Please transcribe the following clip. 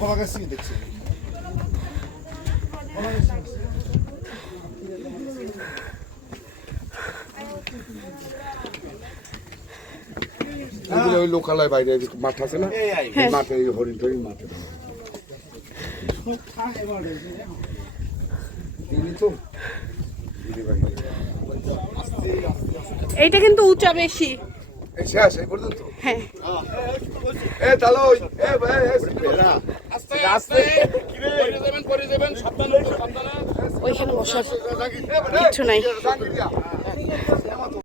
কলা গাছ দেখছি ওই লোকালয় বাইরে মাঠ আছে না, মাঠে হরিণ টরিণ মাঠে এইটা কিন্তু উঁচা বেশি। শেষ এই পর্যন্ত। হ্যাঁ ওইখানে বসার কিছু নাই।